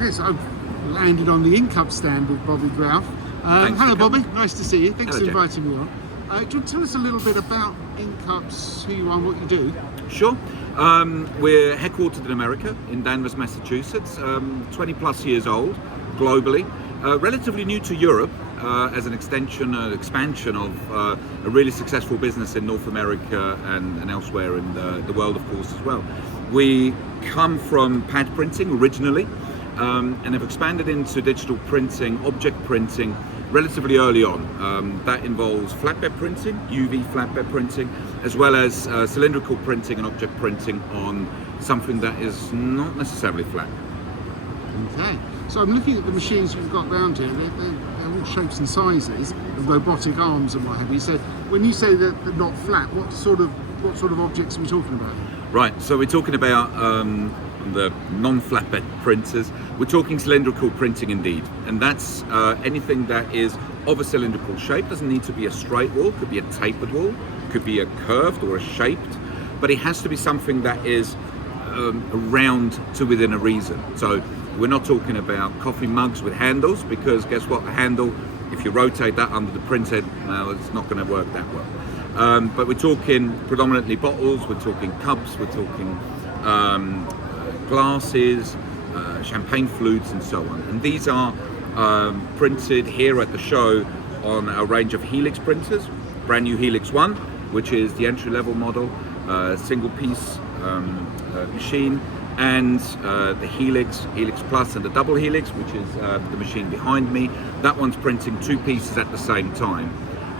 Yes, I've landed on the Inkcups stand with Bobby Grauf. Hello, Bobby. Nice to see you. Thanks for inviting me on. Do you want to tell us a little bit about Inkcups, who you are, and what you do? Sure. We're headquartered in America, in Danvers, Massachusetts. 20 plus years old, globally. Relatively new to Europe as an expansion of a really successful business in North America and elsewhere in the world, of course, as well. We come from pad printing originally, and have expanded into digital printing, object printing, relatively early on. That involves flatbed printing, UV flatbed printing, as well as cylindrical printing and object printing on something that is not necessarily flat. Okay, so I'm looking at the machines you've got around here. They're all shapes and sizes, and robotic arms and what have you. So when you say that they're not flat, what sort of objects are we talking about? Right, so we're talking about the non-flatbed printers. We're talking cylindrical printing indeed, and that's anything that is of a cylindrical shape. Doesn't need to be a straight wall, could be a tapered wall, could be a curved or a shaped, but it has to be something that is round to within a reason. So we're not talking about coffee mugs with handles, because guess what, a handle, if you rotate that under the printhead, well, it's not going to work that well. But we're talking predominantly bottles, we're talking cups, we're talking glasses, champagne flutes, and so on. And these are printed here at the show on a range of Helix printers. Brand new Helix 1, which is the entry-level model, single piece machine, and the Helix Plus, and the double Helix, which is the machine behind me. That one's printing 2 pieces at the same time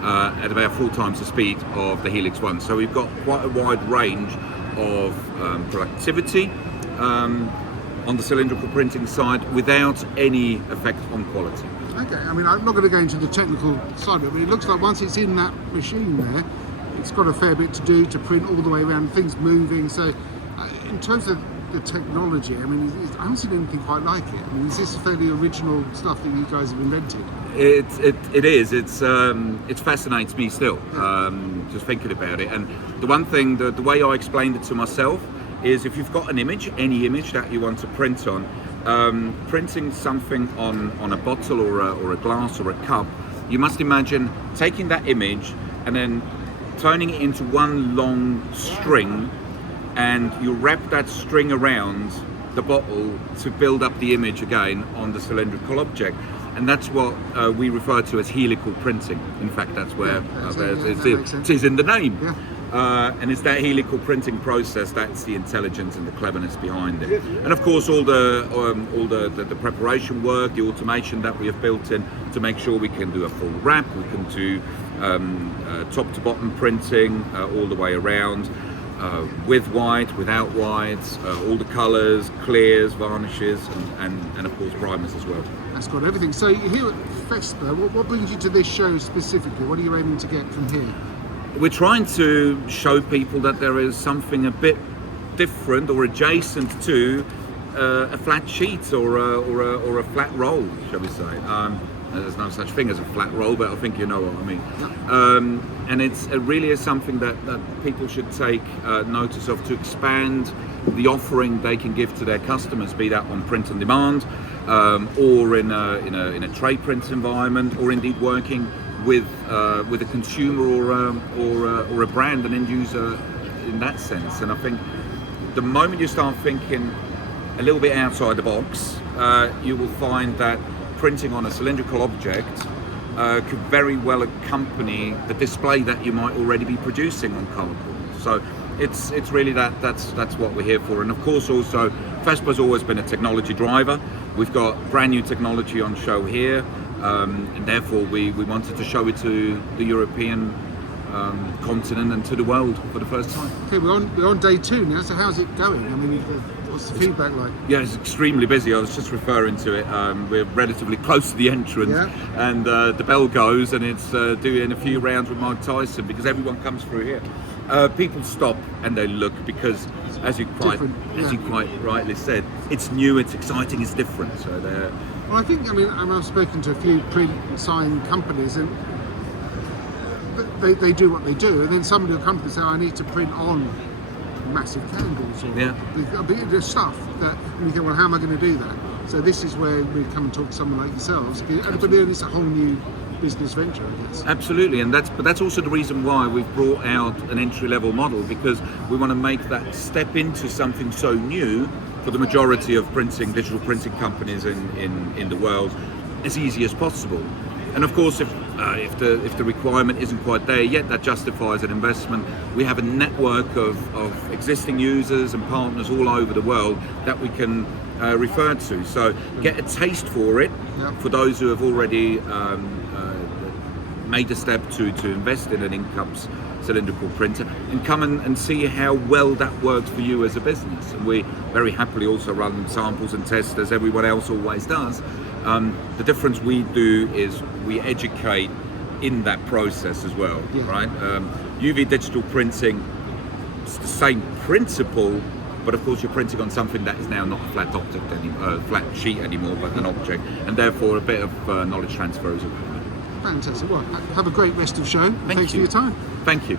at about 4 times the speed of the Helix 1. So we've got quite a wide range of productivity on the cylindrical printing side without any effect on quality. Okay, I mean, I'm not going to go into the technical side of it, but it looks like once it's in that machine there, it's got a fair bit to do to print all the way around, things moving. So in terms of the technology, I mean, I haven't seen anything quite like it. I mean, is this fairly original stuff that you guys have invented? It is. It fascinates me still, just thinking about it. And the one thing, the way I explained it to myself is, if you've got an image, any image that you want to print on, printing something on a bottle or a glass or a cup, you must imagine taking that image and then turning it into one long string, and you wrap that string around the bottle to build up the image again on the cylindrical object. And that's what we refer to as helical printing. In fact, that's where it is in the name. Yeah. And it's that helical printing process that's the intelligence and the cleverness behind it. And of course, all the preparation work, the automation that we have built in to make sure we can do a full wrap, we can do top to bottom printing all the way around. With white, without whites, all the colours, clears, varnishes, and of course primers as well. That's got everything. So here at FESPA, what brings you to this show specifically? What are you aiming to get from here? We're trying to show people that there is something a bit different or adjacent to a flat sheet or a flat roll, shall we say. There's no such thing as a flat roll, but I think you know what I mean. Yeah. And it really is something that people should take notice of, to expand the offering they can give to their customers, be that on print on demand, or in a trade print environment, or indeed working with a consumer or a brand, an end user in that sense. And I think the moment you start thinking a little bit outside the box, you will find that printing on a cylindrical object could very well accompany the display that you might already be producing on cardboard. So it's really that's what we're here for. And of course, also FESPA's always been a technology driver. We've got brand new technology on show here, and therefore we wanted to show it to the European continent and to the world for the first time. Okay, we're on day 2 now. So how's it going? I mean, what's the feedback like? Yeah, it's extremely busy. I was just referring to it. We're relatively close to the entrance, yeah. And the bell goes, and it's doing a few rounds with Mike Tyson, because everyone comes through here. People stop and they look, because as you quite rightly said, it's new, it's exciting, it's different. So they're. Well, I've spoken to a few print sign companies, and they do what they do, and then some of the companies say, I need to print on massive candles or a bit of stuff that, and you think, well, how am I going to do that? So this is where we come and talk to someone like yourselves, but then it's a whole new business venture, I guess. Absolutely, and that's also the reason why we've brought out an entry-level model, because we want to make that step into something so new for the majority of digital printing companies in the world as easy as possible. And of course, if the requirement isn't quite there yet, that justifies an investment. We have a network of existing users and partners all over the world that we can refer to. So get a taste for it, for those who have already made a step to invest in an Inkcups cylindrical printer, and come and see how well that works for you as a business. And we very happily also run samples and tests, as everyone else always does. The difference we do is we educate in that process as well, right? UV digital printing, it's the same principle, but of course you're printing on something that is now not a flat object anymore, flat sheet anymore, but an object, and therefore a bit of knowledge transfer is required. Fantastic. Well, have a great rest of the show. Thanks for your time. Thank you.